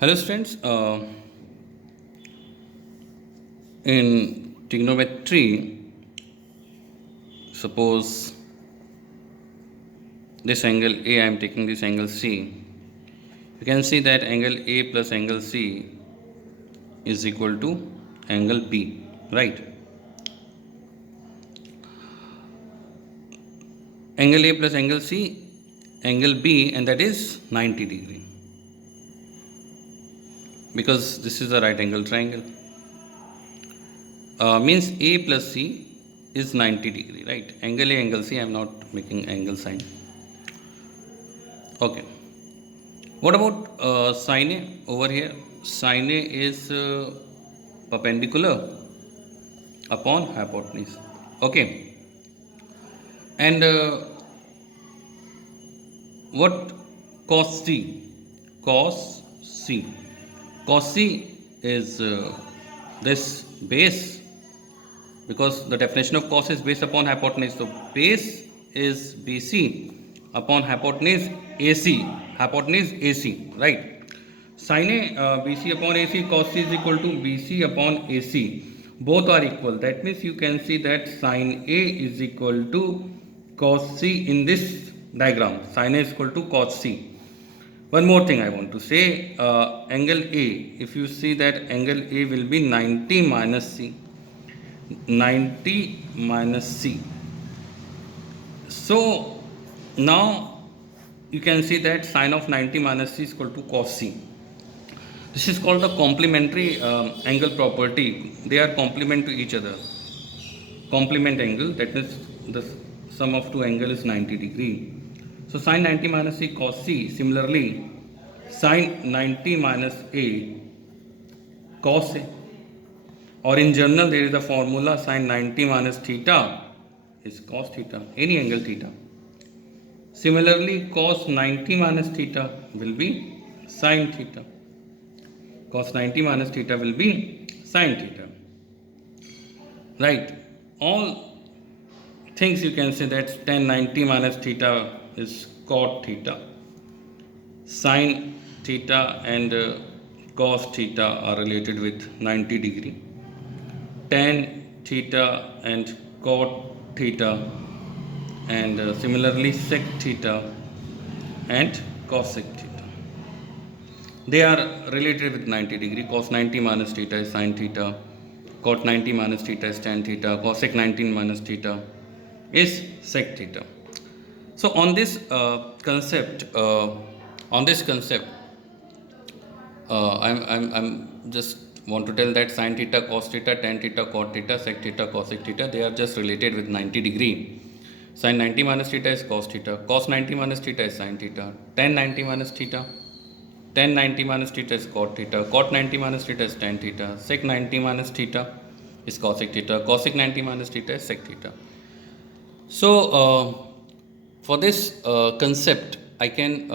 Hello students, in trigonometry, suppose this angle A, I am taking this angle C. You can see that angle A plus angle C is equal to angle B, right? Angle A plus angle C, angle B, and that is 90 degree, because this is a right angle triangle. Means A plus C is 90 degree, right? Angle A, angle C, I am not making angle sign. Okay. What about sin A over here? Sin A is perpendicular upon hypotenuse. Okay. And what cos C? Cos C. Cos C is this base, because the definition of cos is based upon hypotenuse. So base is BC upon hypotenuse AC. Hypotenuse AC, right? Sin A, BC upon AC, cos C is equal to BC upon AC. Both are equal. That means you can see that sin A is equal to cos C in this diagram. Sin A is equal to cos C. One more thing I want to say, angle A, if you see that angle A will be 90 minus C. 90 minus C. So now you can see that sine of 90 minus C is equal to cos C. This is called the complementary angle property. They are complement to each other. Complement angle, that means the sum of two angle is 90 degree. So sine 90 minus C cos C. Similarly, sine 90 minus A cos A. Or in general, there is a formula sine 90 minus theta is cos theta, any angle theta. Similarly, cos 90 minus theta will be sine theta. Cos 90 minus theta will be sine theta. Right. All things you can say that tan 90 minus theta is cot theta. Sine theta and cos theta are related with 90 degree. Tan theta and cot theta, and similarly sec theta and cosec theta, they are related with 90 degree. Cos 90 minus theta is sin theta, cot 90 minus theta is tan theta, cosec 19 minus theta is sec theta. So on this concept, I'm just want to tell that sin theta, cos theta, tan theta, cot theta, sec theta, cosec theta, they are just related with 90 degree. Sin 90 minus theta is cos theta, cos 90 minus theta is sin theta, tan 90 minus theta, tan 90 minus theta is cot theta, cot 90 minus theta is tan theta, sec 90 minus theta is cosec theta, cosec 90 minus theta is sec theta. So for this concept, I can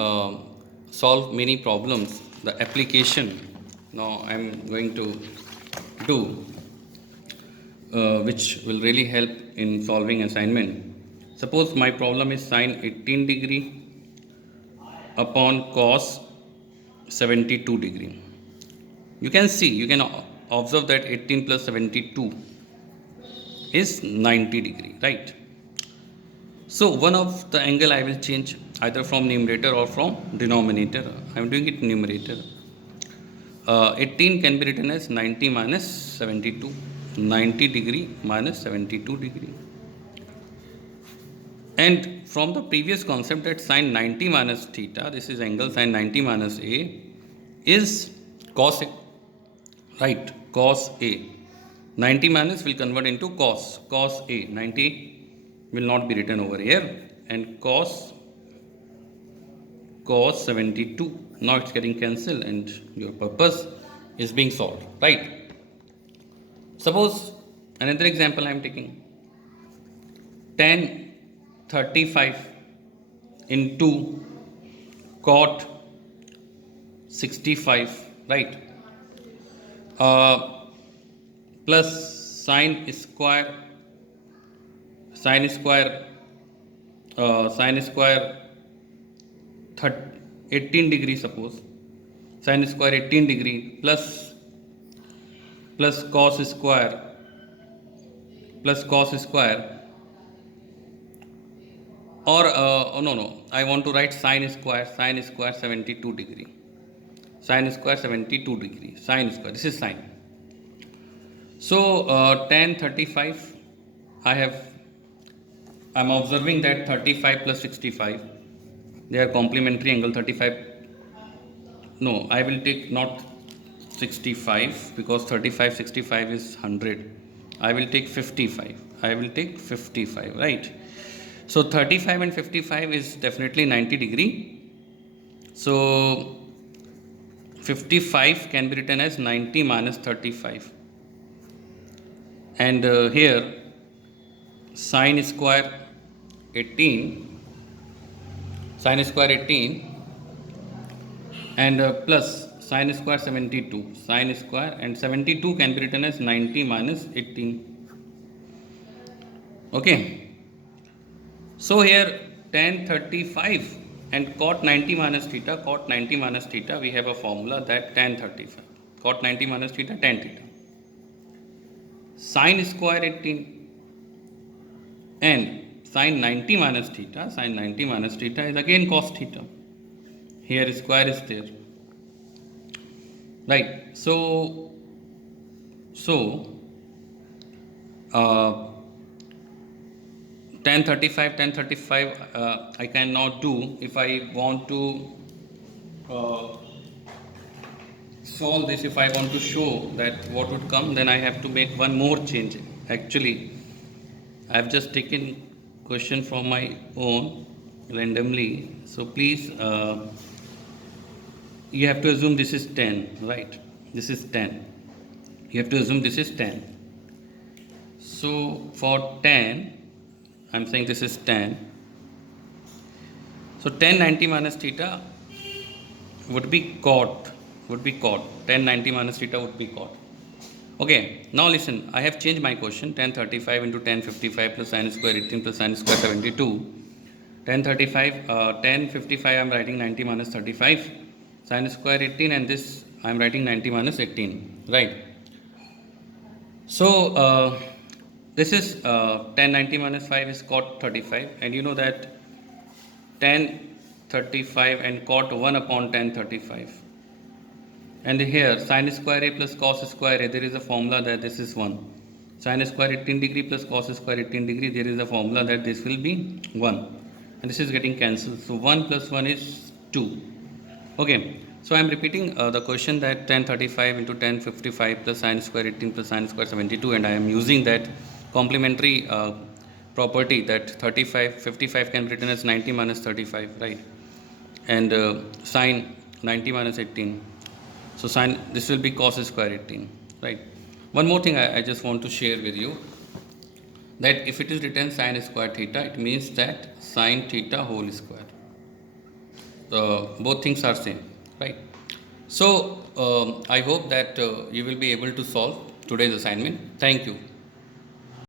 solve many problems. The application now I'm going to do, which will really help in solving assignment. Suppose my problem is sine 18 degree upon cos 72 degree. You can see, you can observe that 18 plus 72 is 90 degree, right? So one of the angle I will change either from numerator or from denominator. I am doing it numerator. 18 can be written as 90 minus 72. 90 degree minus 72 degree. And from the previous concept that sine 90 minus theta, this is angle sine 90 minus A, is cos A, right? Cos A. 90 minus will convert into cos. Cos A. 90 will not be written over here, and cos 72. Now it's getting cancelled and your purpose is being solved, right? Suppose another example I am taking. Tan 35 into cot 65, right? Plus sine square sine square 18 degree, suppose Sin square 18 degree plus cos square or oh no, I want to write sin square 72 degree, sin square 72 degree, sin square, this is sin. So tan 35, I'm observing that 35 plus 65, they are complementary angle. 35, no, I will take not 65 because 35 65 is 100. I will take 55, right? So 35 and 55 is definitely 90 degree. So 55 can be written as 90 minus 35, and here sin square 18 and plus sin square 72, sin square, and 72 can be written as 90 minus 18. Okay, so here tan 35 and cot 90 minus theta, we have a formula that tan 35 cot 90 minus theta tan theta, sin square 18 and sin 90 minus theta is again cos theta. Here square is there, right? So tan 35 I can now do. If I want to solve this, if I want to show that what would come, then I have to make one more change. Actually, I have just taken question from my own randomly, so please you have to assume this is 10, right? This is 10, you have to assume this is 10. So for 10, I'm saying this is 10. So tan 90 minus theta would be cot. Tan 90 minus theta would be cot. Okay, now listen, I have changed my question. Tan 35 into tan 55 plus sin square 18 plus sin square 72. Tan 55 I'm writing 90 minus 35, sin square 18, and this I'm writing 90 minus 18, right? So this is tan 90 minus 5 is cot 35, and you know that tan 35 and cot 1 upon tan 35, and here sin square a plus cos square a, there is a formula that this is 1. Sin square 18 degree plus cos square 18 degree, there is a formula that this will be 1, and this is getting cancelled. So 1 plus 1 is 2. Okay, so I am repeating the question that tan 35 into tan 55 plus sin square 18 plus sin square 72, and I am using that complementary property that 55 can be written as 90 minus 35, right? And sin 90 minus 18, so sin, this will be cos square 18, right? One more thing I just want to share with you, that if it is written sin square theta, it means that sin theta whole square. Both things are same, right? So I hope that you will be able to solve today's assignment. Thank you.